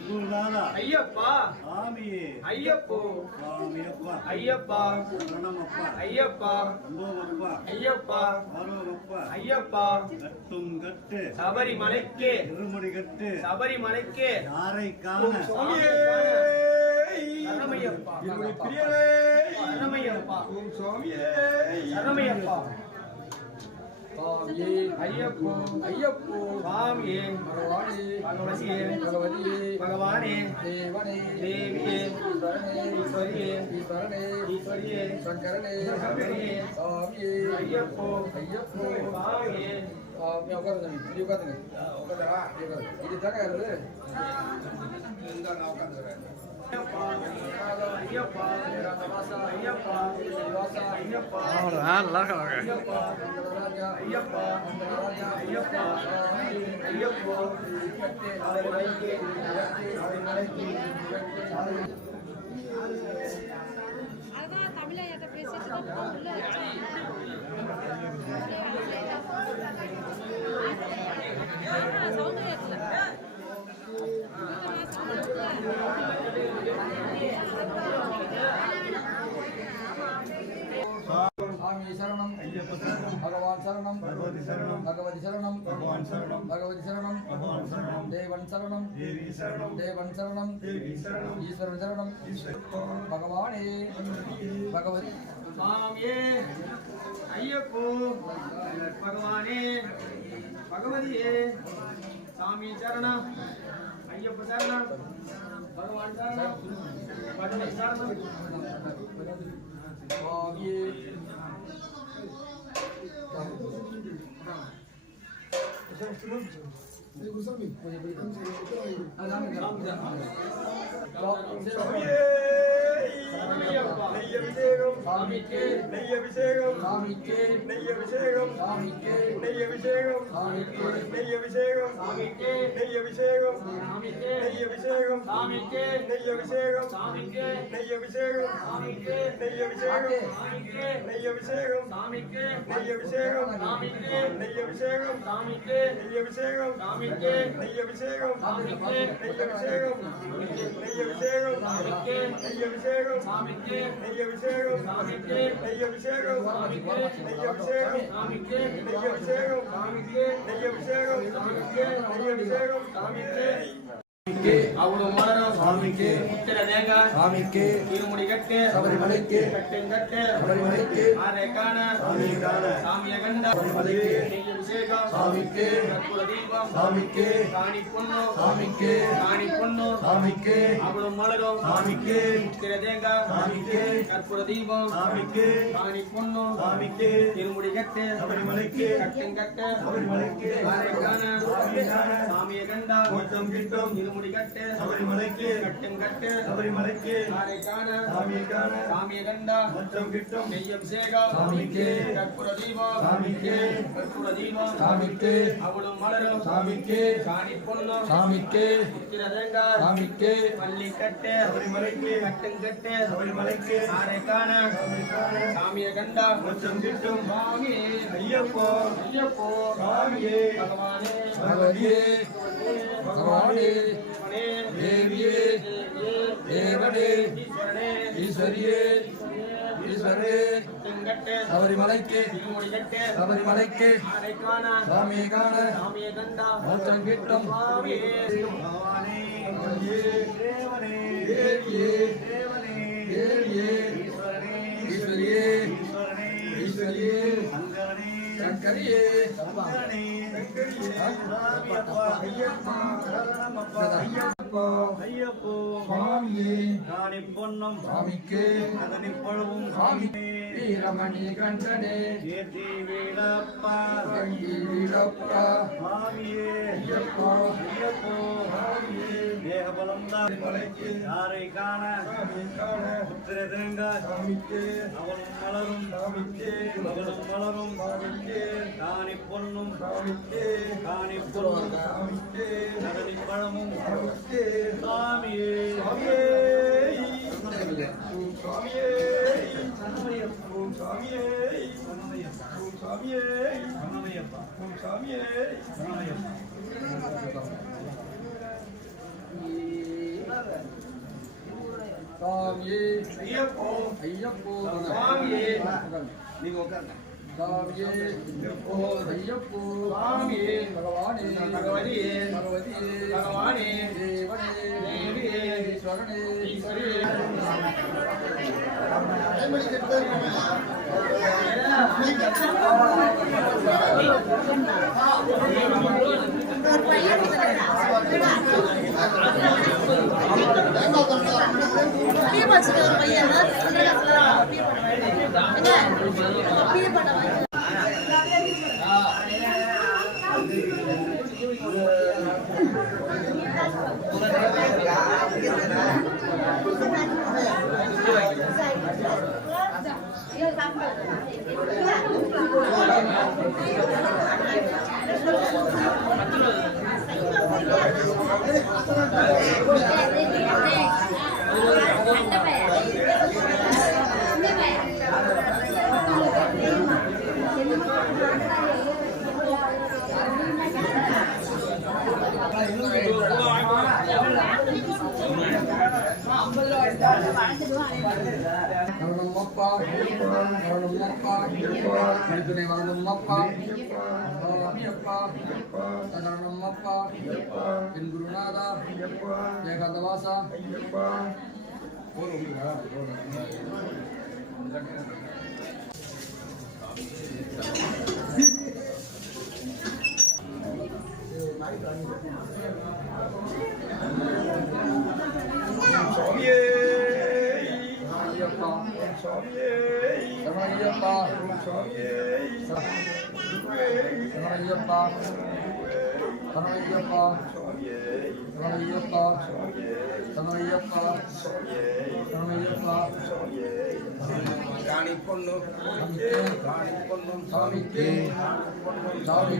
குருநாதா ஐயப்பா சாமியே ஐயப்போ சாமியப்பா ஐயப்பா சரணமப்பா ஐயப்பா அந்தோமப்பா ஐயப்பா ஆரோகப்பா ஐயப்பா கட்டும் கட்டு சபரிமலைக்கு இருமுடி கட்டு சபரிமலைக்கு யாரை காண சுவாமியே சரணமையப்பா பிரியரே சரணமையப்பா சுவாமியே சரணமையப்பா சுவாமியே ஐயப்போ ஐயப்போ சுவாமியே பகவானே பகவதியே பகவதியே பகவானே தேவனே தேவியே ஈஸ்வரனே ஈஸ்வரியே ஈஸ்வரனே ஈஸ்வரியே சங்கரனே சங்கரியே சுவாமியே ஐயப்போ ஐயப்போ சுவாமியே சுவாமி உட்காருங்க இது உட்காருங்க இது தானே அது ஐயப்பா ஐயப்பா ஐயப்பா ஐயப்பா நல்லா இருக்காங்க ஐயப்பா ஐயப்பா ஐயப்பா ஐயப்போ சபரிமலைக்கு சபரிமலைக்கு அதான் தமிழை என்கிட்ட பேசிட்டு தான் உள்ள சௌந்தர்யத்தில் சுவாமி சரணம் பகவான் சரணம் பகவதி சரணம் பகவதி சரணம் பகவான் சரணம் பகவதி சரணம் பகவான் சரணம் தேவன் சரணம் தேவி சரணம் தேவன் சரணம் தேவி சரணம் ஈஸ்வரன் சரணம் பகவானே பகவதி சுவாமியே ஐயப்போ பகவானே பகவதியே சாமி சரணம் ஐயப்ப சரணம் பகவான் சரணம் பகவதி சரணம் சுவாமியே நெய்யபிஷேகம் சாமிக்கு நெய்யபிஷேகம் சாமிக்கு நெய்யபிஷேகம் சாமிக்கு நெய்யபிஷேகம் சாமிக்கு நெய்யபிஷேகம் சாமிக்கு நெய்யபிஷேகம் சாமிக்கு நெய்யபிஷேகம் சாமிக்கு நெய்யபிஷேகம் சாமிக்கு நெய்யபிஷேகம் சாமிக்கு நெய்யபிஷேகம் சாமிக்கு நெய்யபிஷேகம் சாமிக்கு நெய்யபிஷேகம் சாமிக்கு நெய்யபிஷேகம் சாமிக்கு நெய்யபிஷேகம் சாமிக்கு நெய்யபிஷேகம் சாமிக்கு நெய்யபிஷேகம் நெய்யபிஷேகம் சாமிக்கு நெய்யபிஷேகம் சாமிக்கு நெய்யபிஷேகம் சாமிக்கு நெய்யபிஷேகம் சாமிக்கு நெய்யபிஷேகம் சாமிக்கு நெய்யபிஷேகம் சாமிக்கு நெய்யபிஷேகம் நெய்யபிஷேகம் சாமிக்கு அவ்வளவு மலரும் சாமிக்கு முத்திர தேங்காய் சாமிக்கு இருமுடி கட்டு சபரிமலைக்கு கட்டுங்கட்டு சபரிமலைக்கு ஆரை காண சாமிக்கான சாமிய கண்ட சபரிமலைக்கு அபிஷேகம் சாமிக்கு கற்பூர தீபம் சாமிக்கு காணி பொண்ணு சாமிக்கு காணி பொண்ணு சாமிக்கு அவ்வளவு மலரும் சாமிக்கு முத்திர தேங்காய் சாமிக்கு கற்பூர தீபம் சாமிக்கு காணி பொண்ணு சாமிக்கு இருமுடி கட்டு சபரிமலைக்கு கட்டுங்கட்டு சபரிமலைக்கு ஆரை காண சாமிக்கான சாமிய கண்ட மோட்சம் கிட்டும் இருமுடி கட்டு சபரிமலைக்கு கட்டுங்கட்டு சபரிமலைக்கு ஆரை காண சாமிக்கான சாமிய கண்ட மோட்சம் கிட்டும் நெய் அபிஷேகம் சாமிக்கு கற்பூர தீபம் சாமிக்கு கற்பூர தீபம் சாமிக்கு அவ்வளவு மலரும் சாமிக்கு காணி பொண்ணு சாமிக்கு முத்திர தேங்காய் சாமிக்கு பள்ளி கட்டு சபரிமலைக்கு கட்டுங்கட்டு சபரிமலைக்கு ஆரை காண சாமிய கண்டா மோட்சம் கிட்டும் சுவாமி ஐயப்போ ஐயப்போ சாமியே பகவானே பகவதியே பகவானே பகவானே தேவியே தேவனே ஈஸ்வரனே ஈஸ்வரியே ஈஸ்வரே கட்டுங்கட்டு சபரிமலைக்கு இருமுடி கட்டு சபரிமலைக்கு ஆரை காண சாமியை காண சாமிய கண்டா மோட்சம் கிட்டும் சுவாமி பகவானே தேவனே தேவியே தேவனே தேவியே ஈஸ்வரனே ஈஸ்வரியே ஈஸ்வரனே ஈஸ்வரியே சங்கரனே சங்கரியே சங்கரனே சாமியப்பா ஐயப்பா சரணமப்பா ஐயப்பா ஐயப்போ சுவாமியே காணி பொன்னம் சாமிக்கு அதனி பழவும் சாமி வீரமணி கண்டனே ஏத்தி வீடப்பா வங்கி வீடப்பா சாமியே ஐயப்பா ஐயப்போ சாமியே தேகபலம் தான் யாரை காண புத்திர தேங்காய் சாமிக்கு அவளும் மலரும் சாமிக்கு அவளும் மலரும் சாமிக்கு காணி பொன்னும் சாமிக்கு காணி பொன்னும் சாமிக்கு அதனி பழமும் சாமிக்கு சாமியே சாமியே சுவாமியே சரணமையப்பா சுவாமியே சாமியே சரணமையப்பா சுவாமியே சரணமையப்பா சாமியே ஐயப்போ ஐயப்போ சாமியே நீங்க உட்காருங்க சாமியே ஐயப்போ ஐயப்போ சாமியே பகவானே பகவதியே பகவதியே பகவானே தேவனே தேவியே ஈஸ்வரனே ஈஸ்வரியே வரணும்மப்பா வரணும்மப்பா மனிதனை வரணும்மப்பா சாமியப்பா சரணம்மப்பா என் குருநாதா ஏகாந்தவாசா சாமியே ஐயப்பா சாமியே சரணய்யப்பா சாமியே சரணய்யப்பா சரணய்யப்பா சரணய்யப்பா சரணய்யப்பா சரணய்யப்பா காணி பொண்ணு காணி பொண்ணும் சாமிக்கு சாமி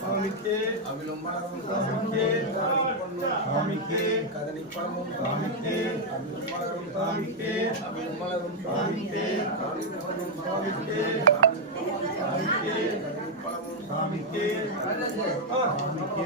சாமிக்கே அவிலும் மலரும் சாமிக்கே காணி பொண்ணும் சாமிக்கே கதனி பழமும் சாமிக்கே அவிலும் மலரும் சாமிக்கே அவிலும் மலரும் சாமிக்கே காணி பொண்ணும் சாமிக்கே சாமிக்கே கதனி பழமும் சாமிக்கே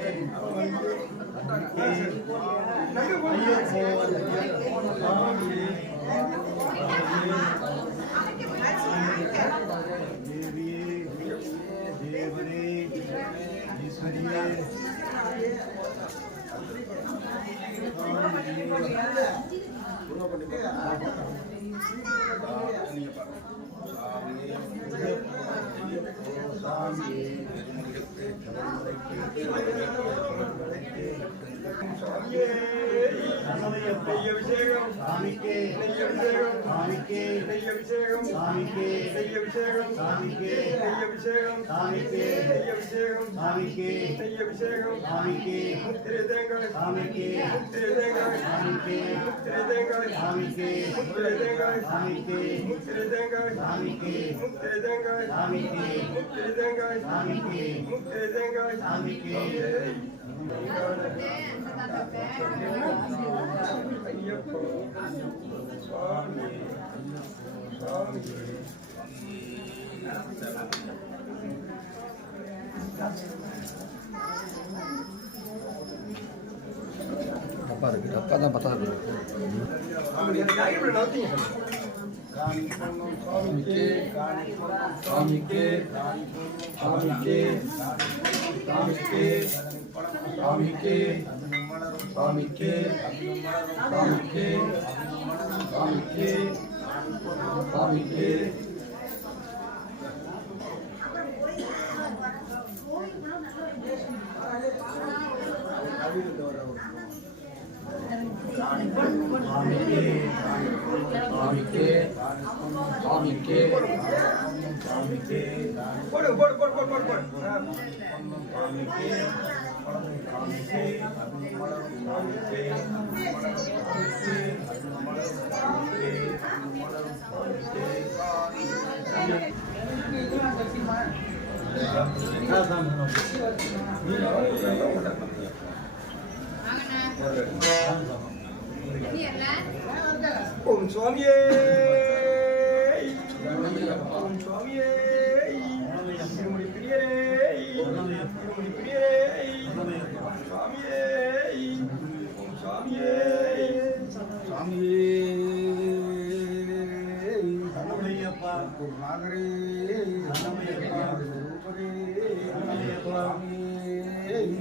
அபிஷேகம் சாமிக்கே அபிஷேகம் சாமிக்கே அபிஷேகம் சாமிக்கே அபிஷேகம் சாமிக்கே அபிஷேகம் சாமிக்கே அபிஷேகம் சாமிக்கே அபிஷேகம் சாமிக்கே முத்திரை தேங்காய் சாமிக்கே முத்திரை தேங்காய் சாமிக்கே முத்திரை தேங்காய் சாமிக்கே முத்திரை தேங்காய் சாமிக்கே முத்திரை தேங்காய் சாமிக்கே முத்திரை தேங்காய் சாமிக்கே முத்திரை தேங்காய் சாமிக்கே முத்திரை தேங்காய் சாமிக்கே ஐயப்போ சுவாமி சுவாமி டப்பா இருக்கு டப்பா தான் பத்தா இருக்கு சாமிக்கு சாமிக்கு சாமிக்கு சாமிக்கு சாமிக்கு சாமிக்கு சாமிக்கு சாமிக்கு சாமிக்கு சாமிக்கு சாமிக்கு சாமிக்கு போடு போடு போடு போடு போடு போடு சாமிக்கு சாமிக்கு ஓம் சுவாமியே ஓம் சுவாமியே திருமணி பிரியரே திருமணி பிரியரே சுவாமியே ஓம் சுவாமியே சாமியே சாகரே அன்னமயப்பா. ரூபரே அன்னமயப்பா.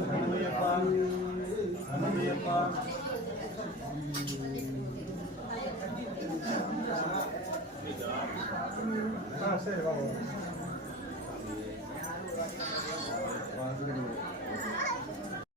அன்னமயப்பா. அன்னமயப்பா. சரி வா வாங்க